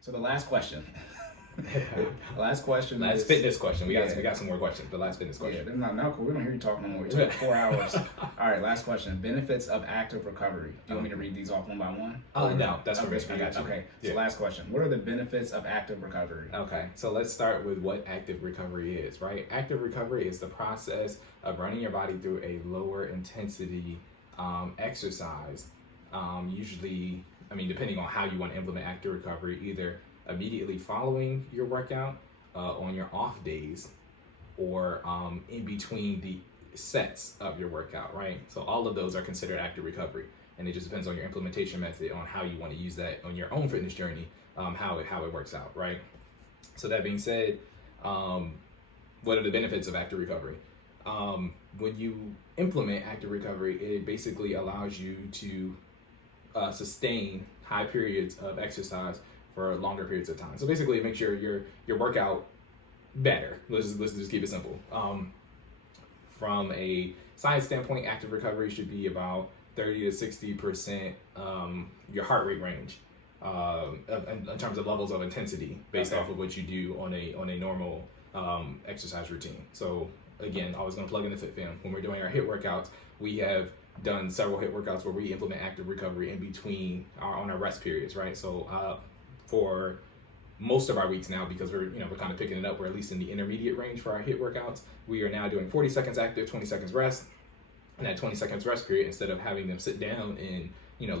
So the last question. Last fitness question. We got some more questions. The last fitness question. Yeah, no, we don't hear you talking no more. We took 4 hours. All right, last question. Benefits of active recovery. Do you want me to read these off one by one? No, that's for me. I got you. Okay, so last question. What are the benefits of active recovery? Okay, so let's start with what active recovery is, right? Active recovery is the process of running your body through a lower intensity exercise. Usually, depending on how you want to implement active recovery, either immediately following your workout, on your off days, or in between the sets of your workout, right? So all of those are considered active recovery, and it just depends on your implementation method on how you want to use that on your own fitness journey, how it works out, right? So that being said, what are the benefits of active recovery? When you implement active recovery, it basically allows you to sustain high periods of exercise for longer periods of time. So basically it makes your workout better. Let's just keep it simple. From a science standpoint, active recovery should be about 30 to 60% your heart rate range in terms of levels of intensity based off of what you do on a normal exercise routine. So again, I was going to plug in the FitFam. When we're doing our HIIT workouts, we have done several HIIT workouts where we implement active recovery in between on our rest periods, right? So for most of our weeks now, because we're kind of picking it up, we're at least in the intermediate range for our HIIT workouts. We are now doing 40 seconds active, 20 seconds rest. And that 20 seconds rest period, instead of having them sit down and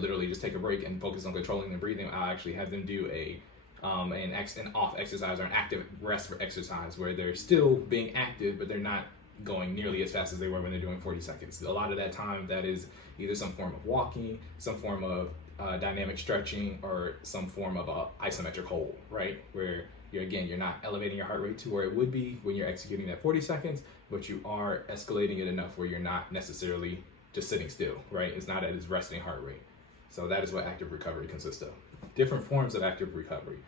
literally just take a break and focus on controlling their breathing, I'll actually have them do an off exercise or an active rest for exercise where they're still being active, but they're not going nearly as fast as they were when they're doing 40 seconds. A lot of that time, that is either some form of walking, some form of dynamic stretching, or some form of a isometric hold, right? Where you're not elevating your heart rate to where it would be when you're executing that 40 seconds, but you are escalating it enough where you're not necessarily just sitting still, right? It's not at its resting heart rate. So that is what active recovery consists of. Different forms of active recovery.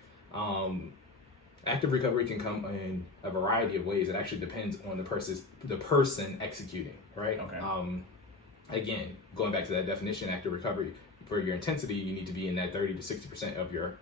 Active recovery can come in a variety of ways. It actually depends on the person executing, right? Okay. Again, going back to that definition, active recovery, for your intensity, you need to be in that 30 to 60% of your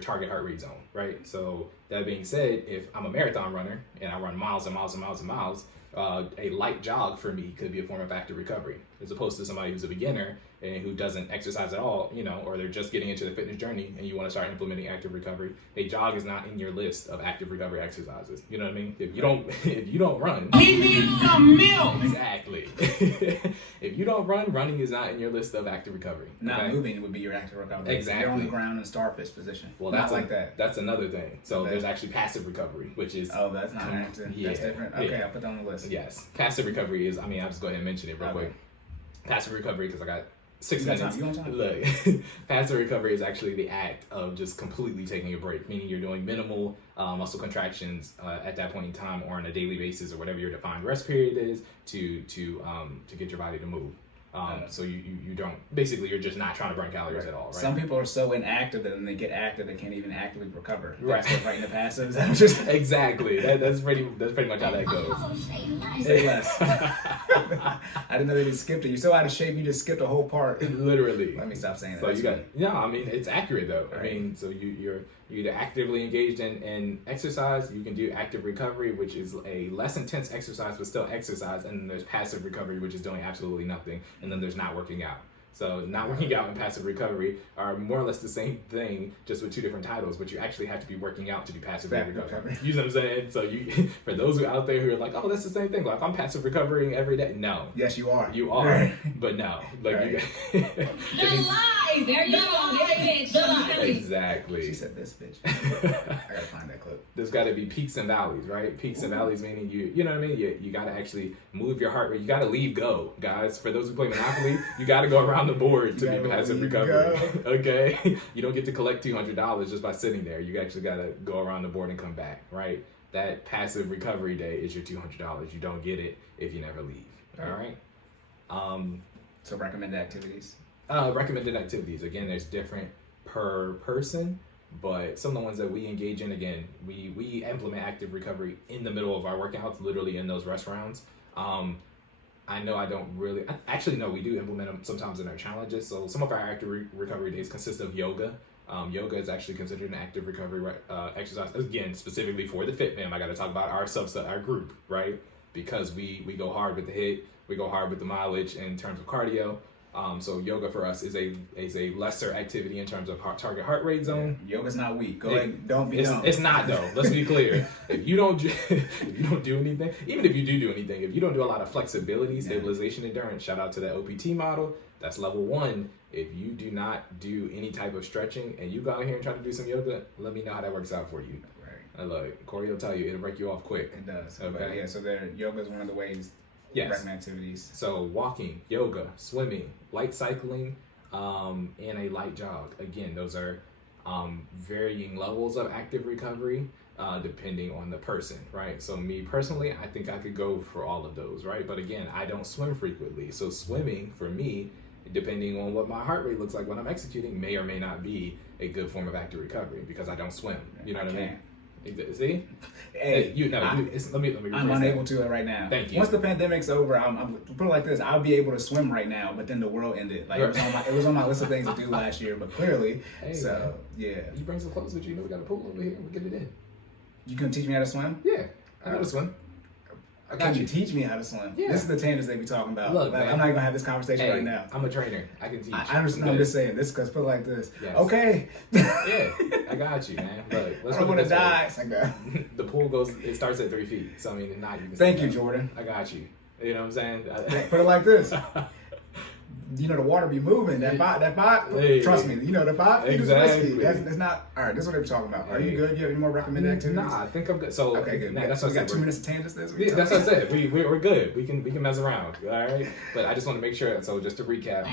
target heart rate zone, right? So that being said, if I'm a marathon runner and I run miles and miles and miles and miles, a light jog for me could be a form of active recovery, as opposed to somebody who's a beginner and who doesn't exercise at all, or they're just getting into the fitness journey and you want to start implementing active recovery. A jog is not in your list of active recovery exercises. You know what I mean? If you don't run, we need some milk. Exactly. If you don't run, running is not in your list of active recovery. Not moving would be your active recovery. Exactly. You're on the ground in starfish position. Well, that's like that. That's another thing. So there's actually passive recovery, which is that's not active. Yeah, that's different. Okay, I'll put that on the list. Yes, passive recovery is. I'll just go ahead and mention it real quick. Passive recovery, because I got 6 minutes. You want time? Look, passive recovery is actually the act of just completely taking a break, meaning you're doing minimal muscle contractions at that point in time, or on a daily basis, or whatever your defined rest period is, to get your body to move. So you don't, basically you're just not trying to burn calories at all, right? Some people are so inactive that when they get active, they can't even actively recover. Right. They're right in the passive. Exactly. That's pretty much how that goes. Say less. I didn't know they just skipped it. You're so out of shape, you just skipped a whole part. Literally. Let me stop saying that. So you got, it's accurate though. Right. So you're either actively engaged in exercise, you can do active recovery, which is a less intense exercise but still exercise, and then there's passive recovery, which is doing absolutely nothing, and then there's not working out. So not working out and passive recovery are more or less the same thing, just with two different titles, but you actually have to be working out to do passive recovery. You know what I'm saying? So for those who out there who are like, oh, that's the same thing, like I'm passive recovering every day. No. Yes, you are. You are, but no. Like the lies. There you go. Exactly. She said this bitch. I gotta find that clip. There's got to be peaks and valleys, right? Peaks and valleys meaning you know what I mean? You got to actually move your heart rate. You got to leave go, guys. For those who play Monopoly, you got to go around the board to be passive recovery. Okay? You don't get to collect $200 just by sitting there. You actually got to go around the board and come back, right? That passive recovery day is your $200. You don't get it if you never leave. All right? So recommended activities? Recommended activities. Again, there's different per person, but some of the ones that we engage in, again, we implement active recovery in the middle of our workouts, literally in those rest rounds. I know I don't really. Actually, no, we do implement them sometimes in our challenges. So some of our active recovery days consist of yoga. Yoga is actually considered an active recovery exercise. Again, specifically for the fit fam, I got to talk about our group, right? Because we go hard with the HIIT, we go hard with the mileage in terms of cardio. So yoga for us is a lesser activity in terms of target heart rate zone. Yoga's not weak. Go ahead, don't be dumb. It's not though. Let's be clear. If you don't do anything, even if you do anything, if you don't do a lot of flexibility, stabilization, endurance, shout out to that OPT model. That's level 1. If you do not do any type of stretching and you go out here and try to do some yoga, let me know how that works out for you. Right. Look, Cory will tell you it'll break you off quick. It does. Okay. But yeah. So yoga is one of the ways. Yes. Recommend activities. So walking, yoga, swimming, light cycling, and a light jog. Again, those are varying levels of active recovery depending on the person, right? So me personally, I think I could go for all of those, right? But again, I don't swim frequently. So swimming for me, depending on what my heart rate looks like when I'm executing, may or may not be a good form of active recovery because I don't swim. You know what I mean? See? Hey, let me I'm unable to right now. Thank you. Once the pandemic's over, I'm put it like this: I'll be able to swim right now. But then the world ended. Like it was on my list of things to do last year. But clearly, man. Yeah. You bring some clothes with you. You know we got a pool over here. We'll get it in. You gonna teach me how to swim? Yeah, I know how to swim. Can you teach me how to swim? Yeah. This is the tangents they be talking about. Look, like, man, I'm not gonna have this conversation right now. I'm a trainer. I can teach. I understand. I'm just saying this because put it like this. Yes. Okay. Yeah, I got you, man. Look, let's I don't want to die. It's like that. The pool it starts at 3 feet. So I mean, not you can. Thank you, Jordan. I got you. You know what I'm saying? Put it like this. You know the water be moving. That five. Hey, trust me. You know the 5 feet exactly. is risky. That's not. All right. This is what they were talking about. Are you good? You have any more recommended activities? Nah, I think I'm good. So okay, good. Nah, that's so what we got 2 minutes of tangents. Yeah, that's what I said. We're good. We can mess around. All right. But I just want to make sure. So just to recap.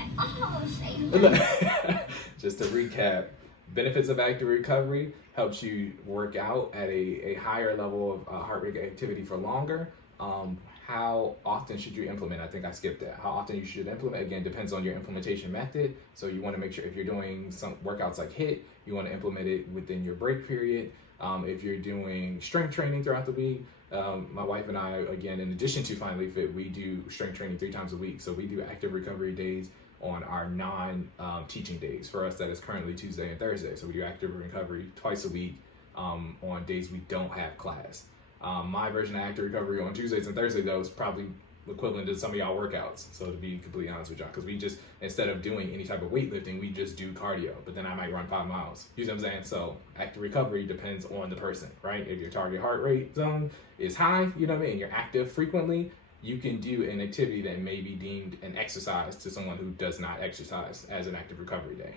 Just to recap. Benefits of active recovery helps you work out at a higher level of heart rate activity for longer. How often should you implement? I think I skipped that. How often you should implement, again, depends on your implementation method. So you want to make sure if you're doing some workouts like HIIT, you want to implement it within your break period. If you're doing strength training throughout the week, my wife and I, again, in addition to FinallyFit, we do strength training 3 times a week. So we do active recovery days on our non-teaching days. For us, that is currently Tuesday and Thursday. So we do active recovery twice a week on days we don't have class. My version of active recovery on Tuesdays and Thursdays, though, is probably equivalent to some of y'all workouts. So to be completely honest with y'all, because we just, instead of doing any type of weightlifting, we just do cardio. But then I might run 5 miles. You see what I'm saying? So active recovery depends on the person, right? If your target heart rate zone is high, you know what I mean, you're active frequently, you can do an activity that may be deemed an exercise to someone who does not exercise as an active recovery day.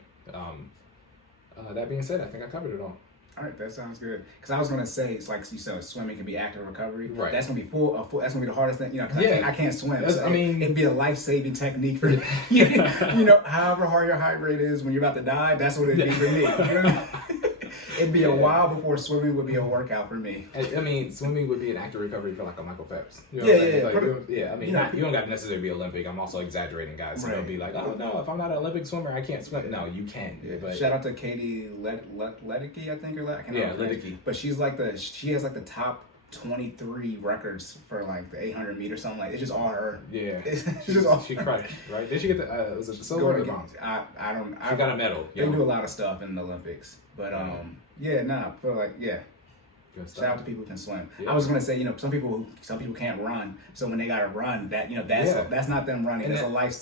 That being said, I think I covered it all. All right, that sounds good. Because I was gonna say, it's like you said, swimming can be active recovery. Right. That's gonna be that's gonna be the hardest thing. You know, 'cause Yeah. I can't swim. So I mean, it'd be a life-saving technique for you know, however hard your heart rate is when you're about to die. That's what it'd be for me. You know what I mean? It'd be a while before swimming would be a workout for me. I mean, swimming would be an active recovery for like a Michael Phelps. You know Yeah, what I'm saying? yeah, Like, I mean, you don't got to necessarily be Olympic. I'm also exaggerating, guys. So Right. they'll be like, oh no, if I'm not an Olympic swimmer, I can't swim. No, you can. Yeah. But Shout out to Katie Ledecky, I think, I can't remember. Ledecky. But she has like the top 23 records for like the 800 meters, something like. It's just all her. Yeah, She's just all she crushed, right? Did she get the? Was it the silver or the bronze? I don't. She got a medal. They do a lot of stuff in the Olympics, but I feel like Good stuff. shout out to people who can swim. Yeah. I was gonna say, you know, some people can't run, so when they gotta run, that that's not them running. And that's a life.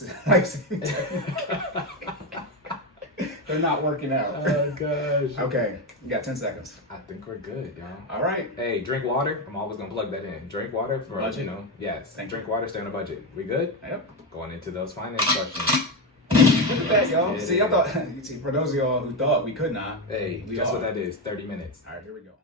They're not working out. Oh gosh. Okay, you got 10 seconds. I think we're good, y'all. All right. Hey, drink water. I'm always gonna plug that in. Drink water for Budget. you know. Yes. Thank drink you. water. Stay on a budget. We good? Yep. Going into those finance questions. Look at that, y'all. Yeah. See, I thought. See, for those of y'all who thought we could not. Hey, we guess are. what that is? 30 minutes. All right, here we go.